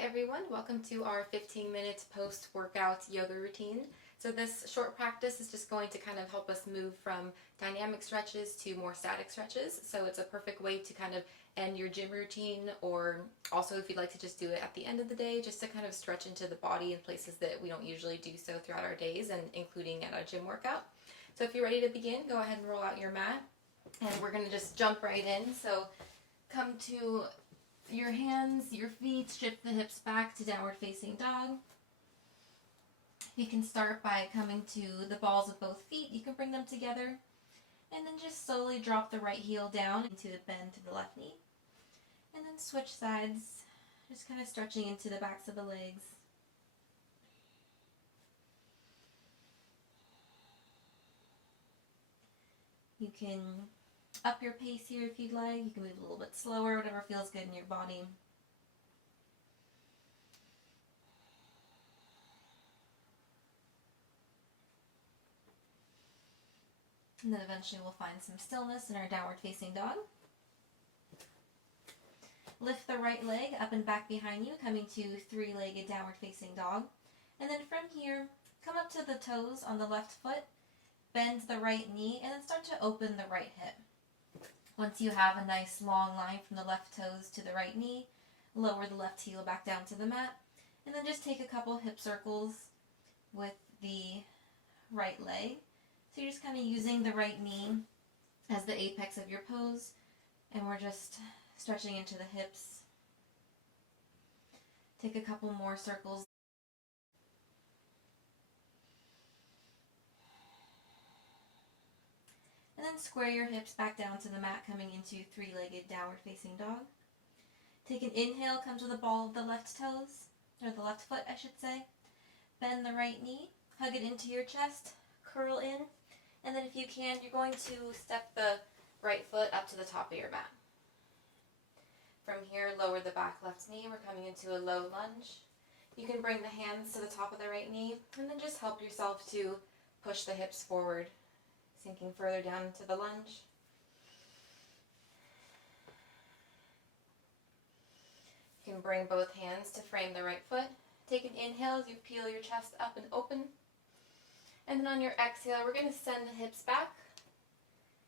everyone, welcome to our 15-minute post-workout yoga routine. So this short practice is just going to kind of help us move from dynamic stretches to more static stretches. So it's a perfect way to kind of end your gym routine, or also if you'd like to just do it at the end of the day, just to kind of stretch into the body in places that we don't usually do so throughout our days, and including at a gym workout. So if you're ready to begin, go ahead and roll out your mat, and we're going to just jump right in. So come to your hands, your feet, shift the hips back to downward facing dog. You can start by coming to the balls of both feet. You can bring them together and then just slowly drop the right heel down into the bend to the left knee. And then switch sides, just kind of stretching into the backs of the legs. You can up your pace here if you'd like. You can move a little bit slower, whatever feels good in your body. And then eventually we'll find some stillness in our downward facing dog. Lift the right leg up and back behind you, coming to three-legged downward facing dog. And then from here, come up to the toes on the left foot, bend the right knee, and then start to open the right hip. Once you have a nice long line from the left toes to the right knee, lower the left heel back down to the mat, and then just take a couple hip circles with the right leg. So you're just kind of using the right knee as the apex of your pose, and we're just stretching into the hips. Take a couple more circles. And then square your hips back down to the mat, coming into three-legged downward facing dog. Take an inhale, come to the ball of the left toes, or the left foot I should say. Bend the right knee, hug it into your chest, curl in, and then if you can, you're going to step the right foot up to the top of your mat. From here, lower the back left knee. We're coming into a low lunge. You can bring the hands to the top of the right knee, and then just help yourself to push the hips forward, sinking further down into the lunge. You can bring both hands to frame the right foot. Take an inhale as you peel your chest up and open. And then on your exhale, we're going to send the hips back,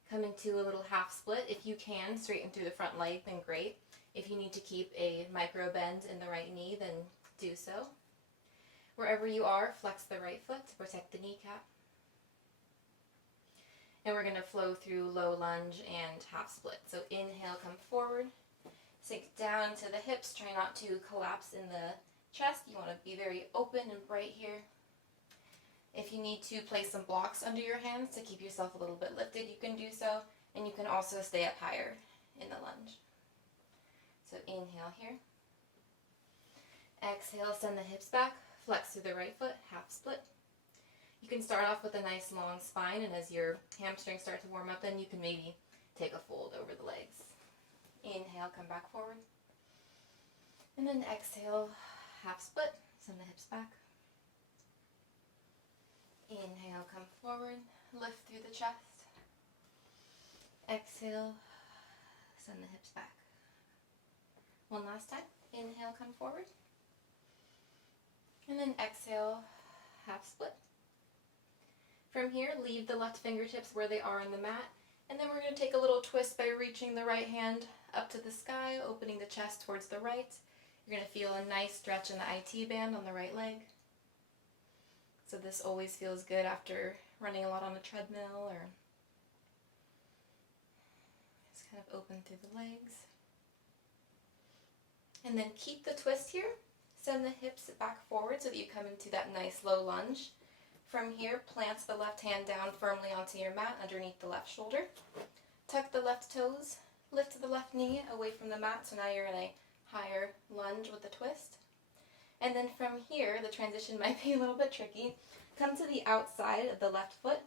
coming to a little half split. If you can, straighten through the front leg, then great. If you need to keep a micro bend in the right knee, then do so. Wherever you are, flex the right foot to protect the kneecap. And we're going to flow through low lunge and half split. So inhale, come forward, sink down to the hips. Try not to collapse in the chest. You want to be very open and bright here. If you need to place some blocks under your hands to keep yourself a little bit lifted, you can do so. And you can also stay up higher in the lunge. So inhale here. Exhale, send the hips back, flex through the right foot, half split. You can start off with a nice long spine, and as your hamstrings start to warm up, then you can maybe take a fold over the legs. Inhale, come back forward. And then exhale, half split, send the hips back. Inhale, come forward, lift through the chest. Exhale, send the hips back. One last time. Inhale, come forward. And then exhale, half split. From here, leave the left fingertips where they are on the mat, and then we're going to take a little twist by reaching the right hand up to the sky, opening the chest towards the right. You're going to feel a nice stretch in the IT band on the right leg. So this always feels good after running a lot on a treadmill, or just kind of open through the legs. And then keep the twist here. Send the hips back forward so that you come into that nice low lunge. From here, plant the left hand down firmly onto your mat underneath the left shoulder. Tuck the left toes, lift the left knee away from the mat, so now you're in a higher lunge with a twist. And then from here, the transition might be a little bit tricky. Come to the outside of the left foot.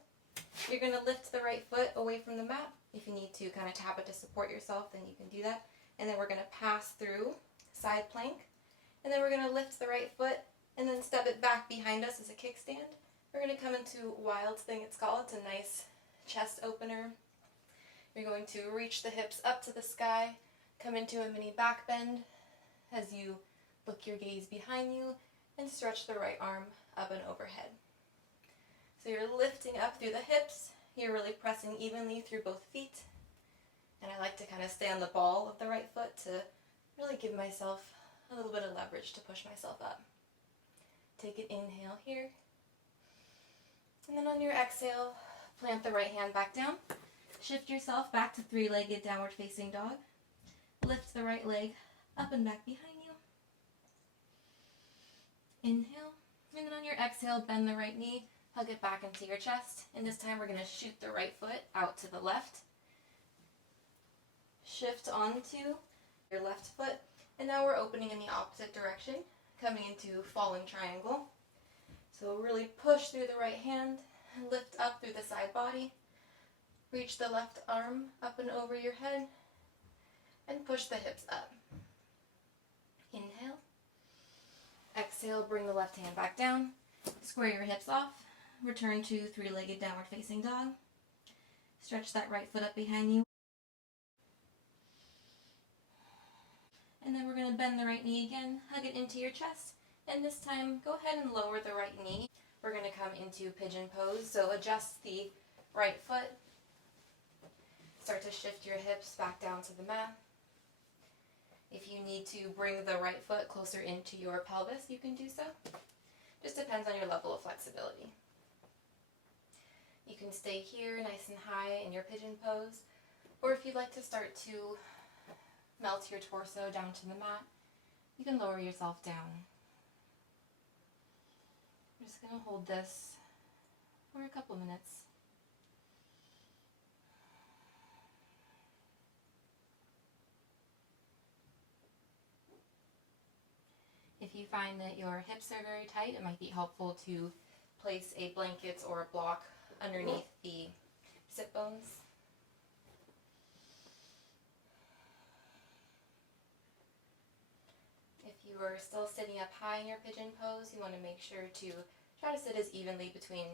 You're going to lift the right foot away from the mat. If you need to kind of tap it to support yourself, then you can do that. And then we're going to pass through side plank. And then we're going to lift the right foot and then step it back behind us as a kickstand. We're going to come into Wild Thing, it's called. It's a nice chest opener. You're going to reach the hips up to the sky, come into a mini back bend as you Look your gaze behind you and stretch the right arm up and overhead. So you're lifting up through the hips, you're really pressing evenly through both feet. And I like to kind of stay on the ball of the right foot to really give myself a little bit of leverage to push myself up. Take an inhale here. And then on your exhale, plant the right hand back down. Shift yourself back to three-legged downward facing dog. Lift the right leg up and back behind you. Inhale. And then on your exhale, bend the right knee, hug it back into your chest. And this time we're going to shoot the right foot out to the left. Shift onto your left foot. And now we're opening in the opposite direction, coming into fallen triangle. So really push through the right hand, lift up through the side body. Reach the left arm up and over your head, and push the hips up. Inhale. Exhale, bring the left hand back down. Square your hips off. Return to three-legged downward facing dog. Stretch that right foot up behind you. And then we're going to bend the right knee again, hug it into your chest, and this time go ahead and lower the right knee. We're going to come into Pigeon Pose, so adjust the right foot. Start to shift your hips back down to the mat. If you need to bring the right foot closer into your pelvis, you can do so. Just depends on your level of flexibility. You can stay here nice and high in your Pigeon Pose, or if you'd like to start to melt your torso down to the mat, you can lower yourself down. I'm just going to hold this for a couple minutes. If you find that your hips are very tight, it might be helpful to place a blanket or a block underneath the sit bones. If you are still sitting up high in your Pigeon Pose, you want to make sure to try to sit as evenly between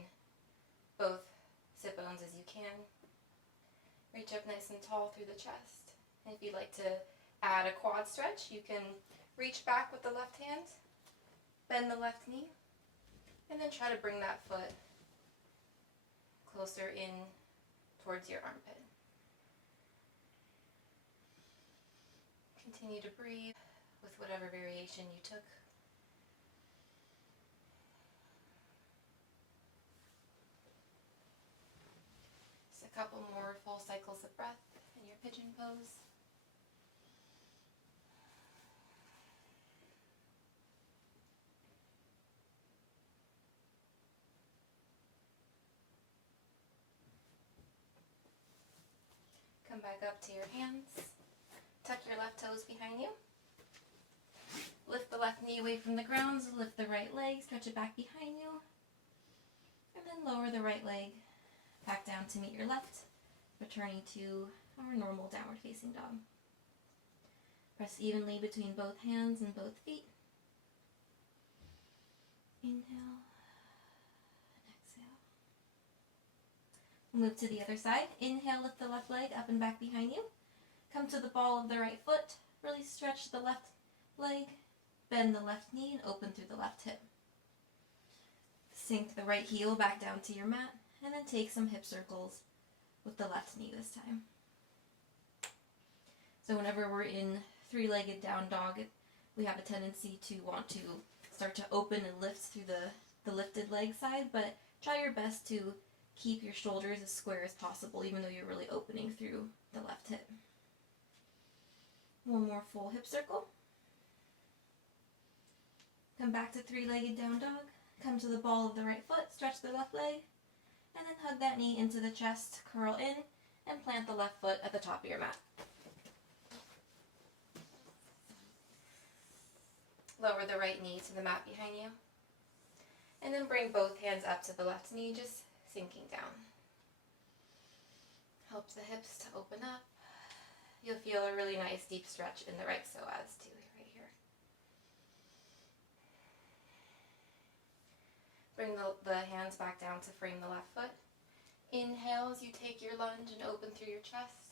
both sit bones as you can. Reach up nice and tall through the chest. And if you'd like to add a quad stretch, you can reach back with the left hand, bend the left knee, and then try to bring that foot closer in towards your armpit. Continue to breathe with whatever variation you took. Just a couple more full cycles of breath in your Pigeon Pose. Come back up to your hands. Tuck your left toes behind you. Lift the left knee away from the ground. Lift the right leg. Stretch it back behind you. And then lower the right leg back down to meet your left, returning to our normal downward facing dog. Press evenly between both hands and both feet. Inhale. Move to the other side. Inhale, lift the left leg up and back behind you. Come to the ball of the right foot. Really stretch the left leg. Bend the left knee and open through the left hip. Sink the right heel back down to your mat. And then take some hip circles with the left knee this time. So whenever we're in three-legged down dog, we have a tendency to want to start to open and lift through the lifted leg side. But try your best to keep your shoulders as square as possible, even though you're really opening through the left hip. One more full hip circle. Come back to three-legged down dog. Come to the ball of the right foot, stretch the left leg, and then hug that knee into the chest, curl in, and plant the left foot at the top of your mat. Lower the right knee to the mat behind you. And then bring both hands up to the left knee, just sinking down. Helps the hips to open up. You'll feel a really nice deep stretch in the right psoas too, right here. Bring the hands back down to frame the left foot. Inhale as you take your lunge and open through your chest.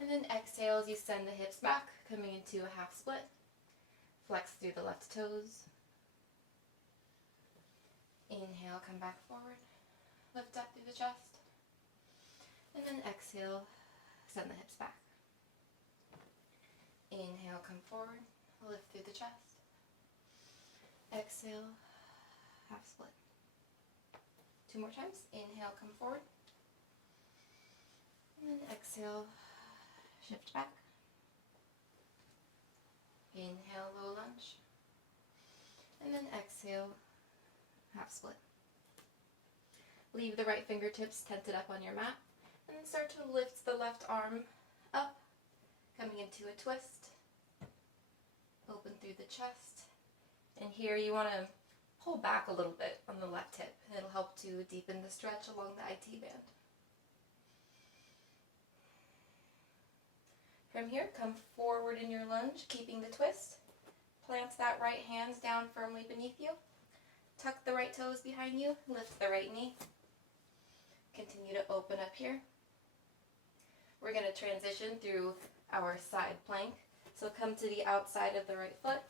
And then exhale as you send the hips back, coming into a half split. Flex through the left toes. Inhale, come back forward. Lift up through the chest. And then exhale, send the hips back. Inhale, come forward. Lift through the chest. Exhale, half split. 2 more times. Inhale, come forward. And then exhale, shift back. Inhale, low lunge. And then exhale, half split. Leave the right fingertips tented up on your mat. And then start to lift the left arm up, coming into a twist. Open through the chest. And here you want to pull back a little bit on the left hip. It'll help to deepen the stretch along the IT band. From here, come forward in your lunge, keeping the twist. Plant that right hand down firmly beneath you. Tuck the right toes behind you, lift the right knee. Continue to open up here. We're going to transition through our side plank. So come to the outside of the right foot,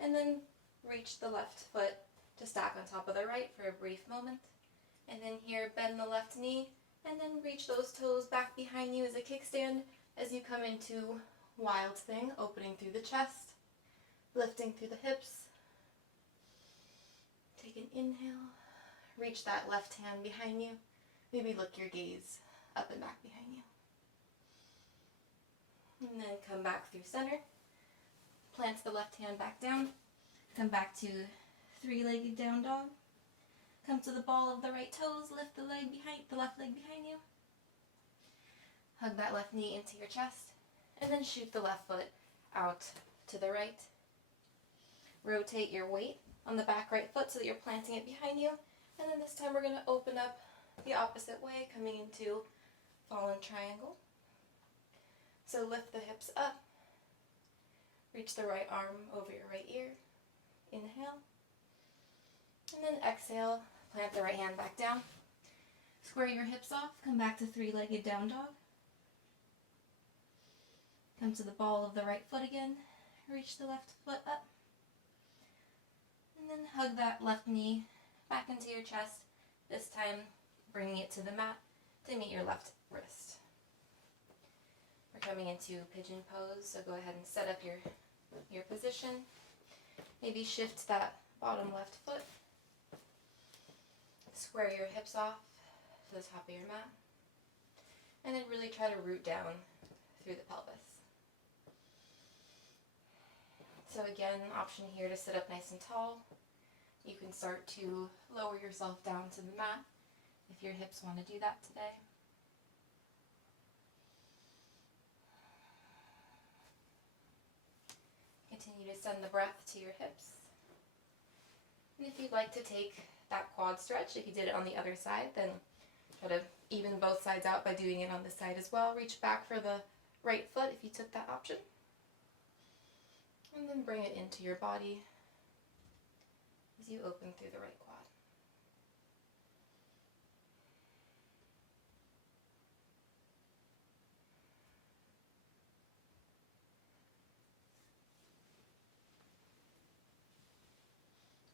and then reach the left foot to stack on top of the right for a brief moment. And then here, bend the left knee, and then reach those toes back behind you as a kickstand as you come into Wild Thing, opening through the chest, lifting through the hips. Take an inhale, reach that left hand behind you. Maybe look your gaze up and back behind you. And then come back through center. Plant the left hand back down. Come back to 3-legged down dog. Come to the ball of the right toes. Lift the left leg behind you. Hug that left knee into your chest. And then shoot the left foot out to the right. Rotate your weight on the back right foot so that you're planting it behind you. And then this time we're going to open up the opposite way, coming into fallen triangle. So lift the hips up. Reach the right arm over your right ear. Inhale. And then exhale, plant the right hand back down. Square your hips off, come back to 3-legged down dog. Come to the ball of the right foot again. Reach the left foot up. And then hug that left knee back into your chest. This time, bringing it to the mat to meet your left wrist. We're coming into Pigeon Pose, so go ahead and set up your position. Maybe shift that bottom left foot. Square your hips off to the top of your mat. And then really try to root down through the pelvis. So again, option here to sit up nice and tall. You can start to lower yourself down to the mat if your hips want to do that today. Continue to send the breath to your hips. And if you'd like to take that quad stretch, if you did it on the other side, then try to even both sides out by doing it on this side as well. Reach back for the right foot if you took that option. And then bring it into your body as you open through the right quad.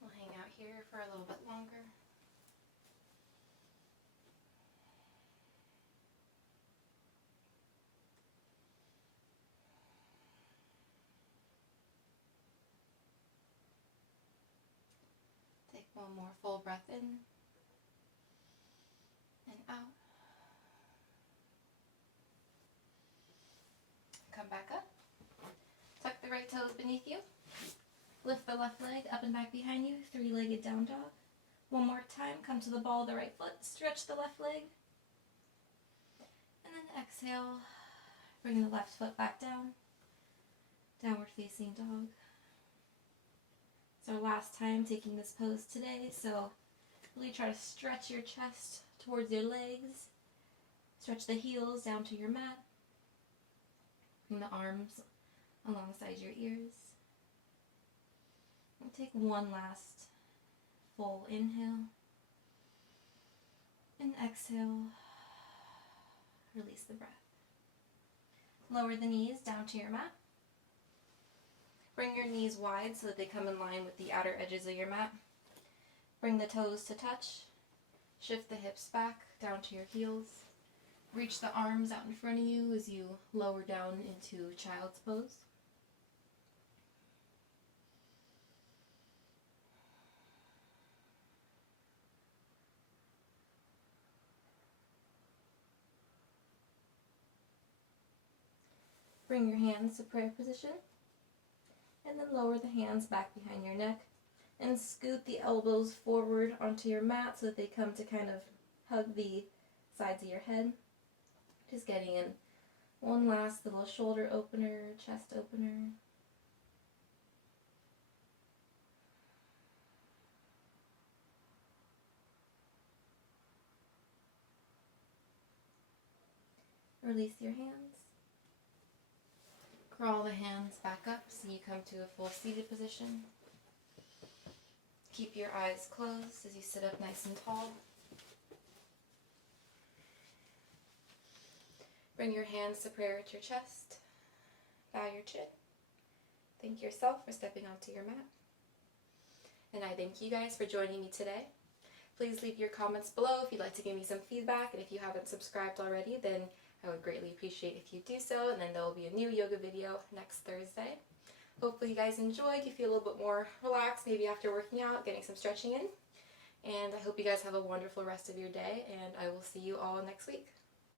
We'll hang out here for a little bit longer. Take one more full breath in and out. Come back up. Tuck the right toes beneath you. Lift the left leg up and back behind you, 3-legged down dog. One more time, come to the ball of the right foot, stretch the left leg. And then exhale, bring the left foot back down, downward facing dog. It's our last time taking this pose today, so really try to stretch your chest towards your legs. Stretch the heels down to your mat. Bring the arms alongside your ears. We'll take one last full inhale. And exhale. Release the breath. Lower the knees down to your mat. Bring your knees wide so that they come in line with the outer edges of your mat. Bring the toes to touch. Shift the hips back down to your heels. Reach the arms out in front of you as you lower down into child's pose. Bring your hands to prayer position, and then lower the hands back behind your neck and scoot the elbows forward onto your mat so that they come to kind of hug the sides of your head. Just getting in one last little shoulder opener, chest opener. Release your hands. Crawl the hands back up so you come to a full seated position. Keep your eyes closed as you sit up nice and tall. Bring your hands to prayer at your chest. Bow your chin. Thank yourself for stepping onto your mat. And I thank you guys for joining me today. Please leave your comments below if you'd like to give me some feedback, and if you haven't subscribed already, then I would greatly appreciate if you do so, and then there will be a new yoga video next Thursday. Hopefully you guys enjoyed, you feel a little bit more relaxed, maybe after working out, getting some stretching in. And I hope you guys have a wonderful rest of your day, and I will see you all next week.